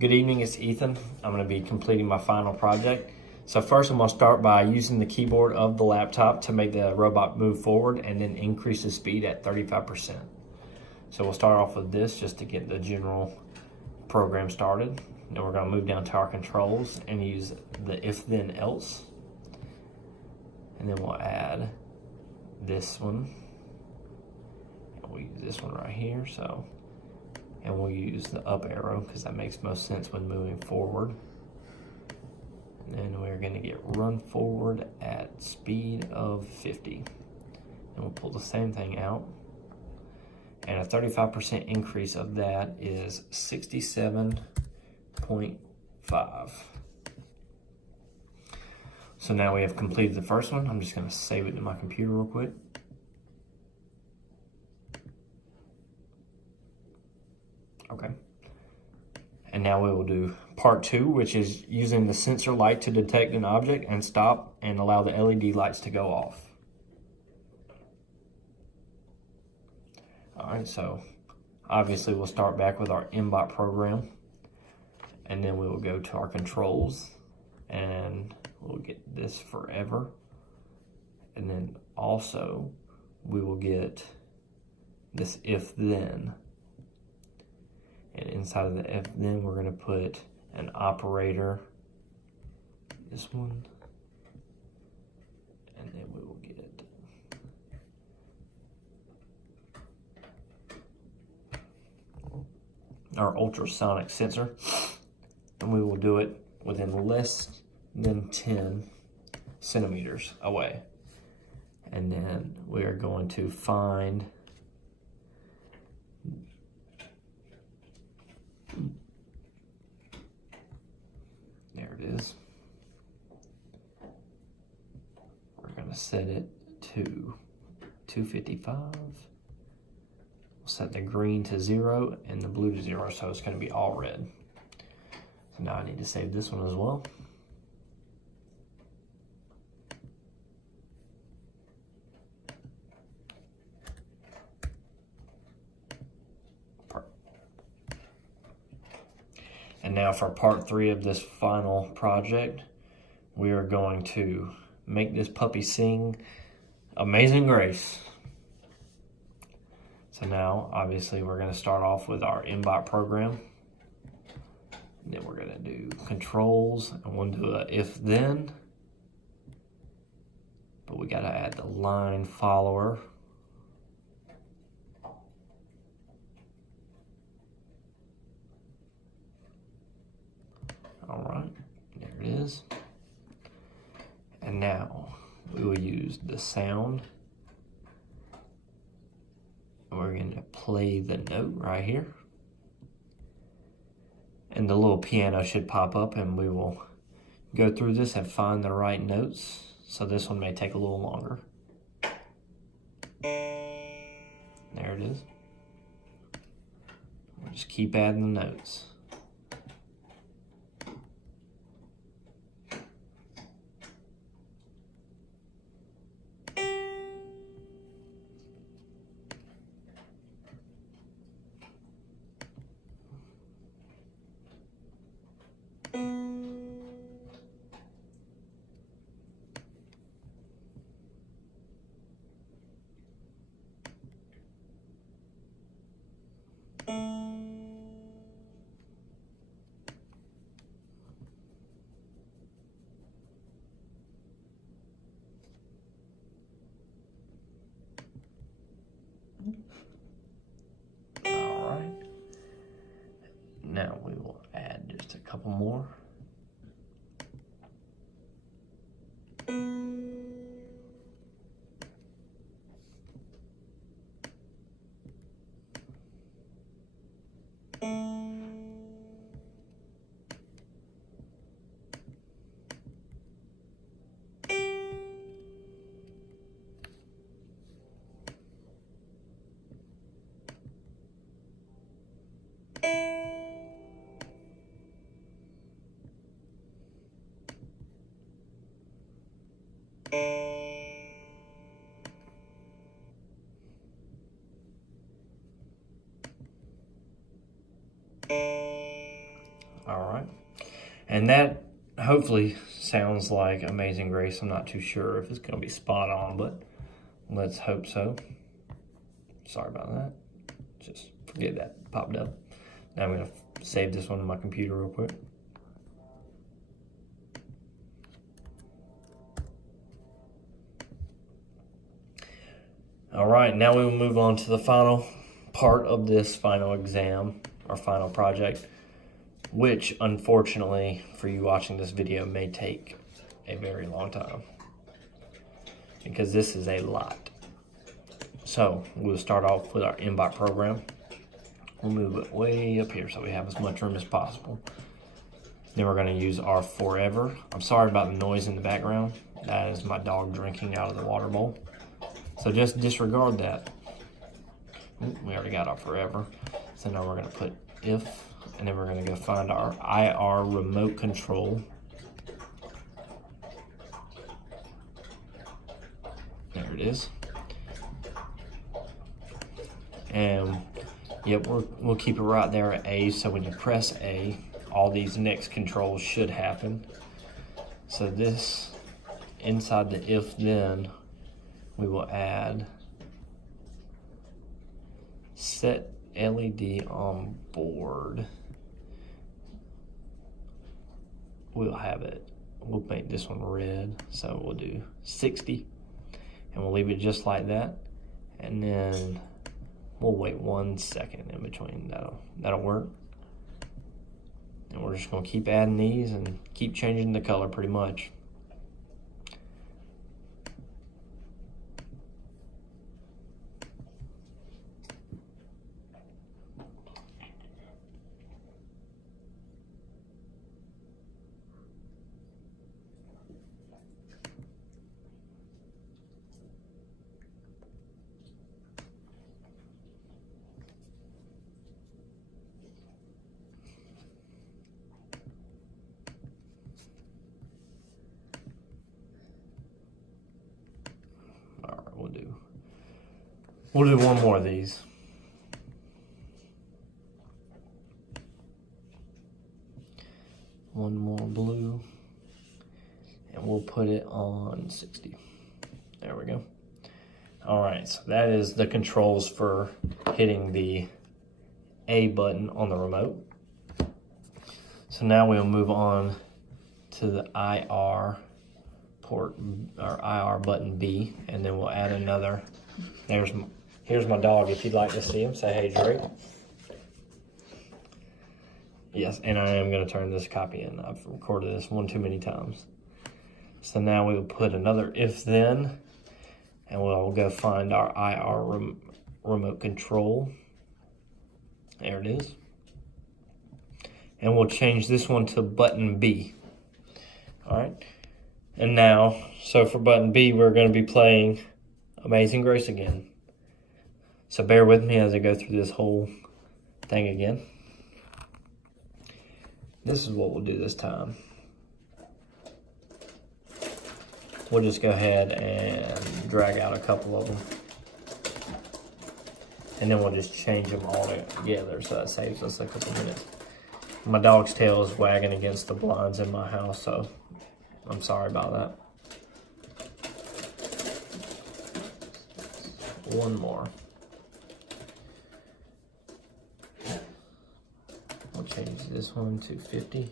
Good evening, it's Ethan. I'm going to be completing my final project. So first I'm going to start by using the keyboard of the laptop to make the robot move forward and then increase the speed at 35%. So we'll start off with this just to get the general program started. Then we're going to move down to our controls and use the if then else. And then we'll add this one. And we'll use this one right here. And we'll use the up arrow because that makes most sense when moving forward. And then we're going to get run forward at speed of 50. And we'll pull the same thing out. And a 35% increase of that is 67.5. So now we have completed the first one. I'm just going to save it to my computer real quick. Okay. And now we will do part 2, which is using the sensor light to detect an object and stop and allow the LED lights to go off. All right, so obviously we'll start back with our MBot program, and then we will go to our controls and we'll get this forever. And then also we will get this if then. And inside of the if then, we're going to put an operator, this one, and then we will get our ultrasonic sensor, and we will do it within less than 10 centimeters away. And then we are going to find there it is. We're going to set it to 255. We'll set the green to 0 and the blue to 0, so it's going to be all red. So now I need to save this one as well. And now for part 3 of this final project, we are going to make this puppy sing Amazing Grace. So now, obviously, we're going to start off with our MBot program. And then we're going to do controls, and we'll do a if then. But we got to add the line follower. All right, there it is. And now we will use the sound. And we're going to play the note right here. And the little piano should pop up, and we will go through this and find the right notes. So this one may take a little longer. There it is. We'll just keep adding the notes. All right. Now we will add just a couple more. All right. And that hopefully sounds like Amazing Grace. I'm not too sure if it's going to be spot on, but let's hope so. Sorry about that. Just forget that popped up. Now I'm going to save this one to my computer real quick. All right, now we will move on to the final part of this final exam, our final project, which unfortunately for you watching this video may take a very long time because this is a lot. So we'll start off with our invite program. We'll move it way up here so we have as much room as possible. Then we're going to use our forever. I'm sorry about the noise in the background. That is my dog drinking out of the water bowl. So just disregard that. We already got our forever. So now we're going to put if, and then we're going to go find our IR remote control. There it is. And yep, we'll keep it right there at A, so when you press A, all these next controls should happen. So this, inside the if then, we will add set LED on board. We'll have it, we'll make this one red, so we'll do 60, and we'll leave it just like that, and then we'll wait 1 second in between. That'll work. And we're just gonna keep adding these and keep changing the color pretty much. All right, we'll do one more of these. One more blue, and we'll put it on 60. There we go. All right, so that is the controls for hitting the A button on the remote. So now we'll move on to the IR port, or IR button B, and then we'll add another. Here's my dog. If you'd like to see him, say hey, Drake. Yes, and I am going to turn this copy in. I've recorded this one too many times. So now we will put another if then, and we'll go find our IR remote control. There it is. And we'll change this one to button B. All right. And now, so for button B, we're going to be playing Amazing Grace again. So bear with me as I go through this whole thing again. This is what we'll do this time. We'll just go ahead and drag out a couple of them. And then we'll just change them all together, so that saves us a couple minutes. My dog's tail is wagging against the blinds in my house, so I'm sorry about that. One more. We'll change this one to 50.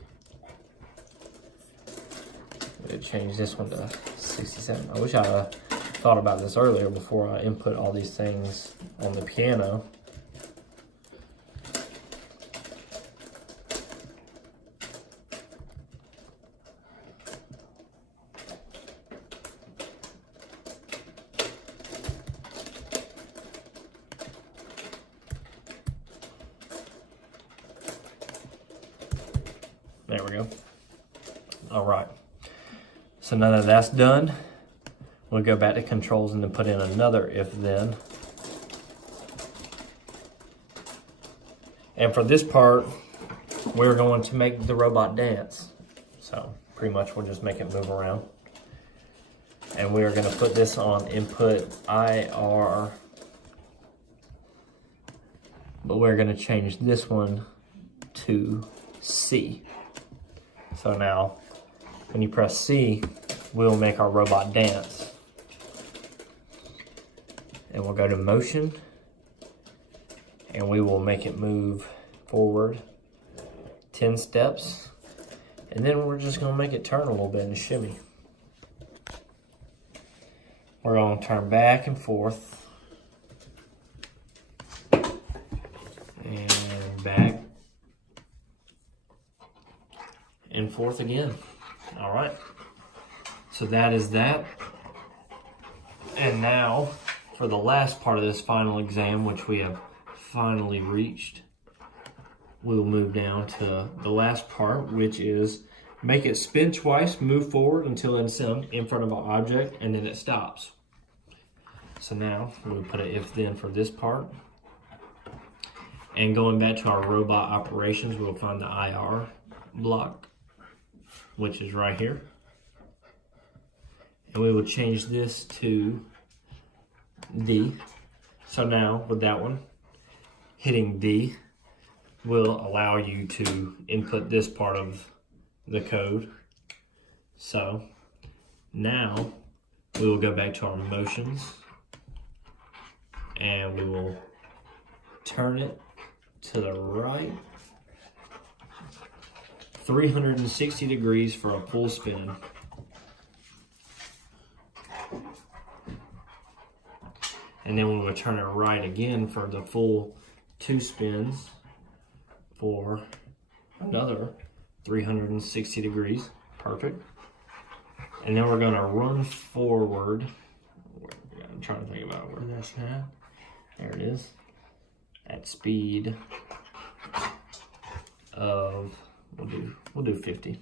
We'll change this one to 67. I wish I thought about this earlier before I input all these things on the piano. There we go. All right. So now that that's done, we'll go back to controls and then put in another if then. And for this part, we're going to make the robot dance. So pretty much we'll just make it move around. And we are going to put this on input IR. But we're going to change this one to C. So now, when you press C, we'll make our robot dance. And we'll go to motion, and we will make it move forward 10 steps. And then we're just gonna make it turn a little bit and shimmy. We're gonna turn back and forth. And back. And forth again. All right. So that is that. And now, for the last part of this final exam, which we have finally reached, we'll move down to the last part, which is make it spin twice, move forward until it's in front of an object, and then it stops. So now we'll put an if then for this part. And going back to our robot operations, we'll find the IR block, which is right here. And we will change this to D. So now with that one, hitting D will allow you to input this part of the code. So now we will go back to our motions and we will turn it to the right 360 degrees for a full spin. And then we will turn it right again for the full 2 spins for another 360 degrees. Perfect. And then we're going to run forward. I'm trying to think about where that's at. There it is. At speed of, we'll do 50.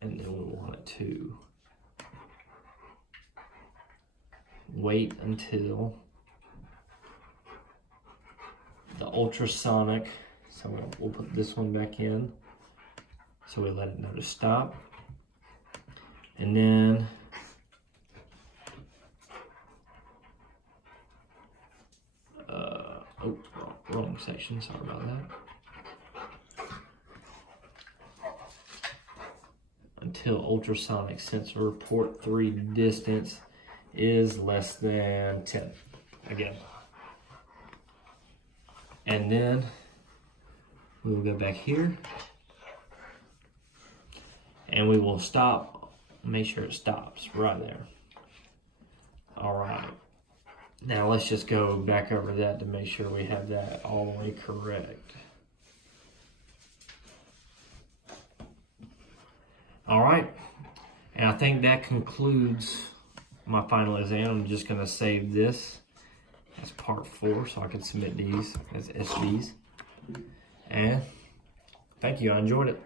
And then we want it to wait until the ultrasonic, so we'll put this one back in. So we let it know to stop. And then oh, wrong section, sorry about that. Until ultrasonic sensor report 3 distance is less than 10 again. And then we will go back here and we will stop, make sure it stops right there. All right, now let's just go back over that to make sure we have that all the way correct. All right, and I think that concludes my final exam. I'm just gonna save this as part 4 so I can submit these as SVs. And thank you, I enjoyed it.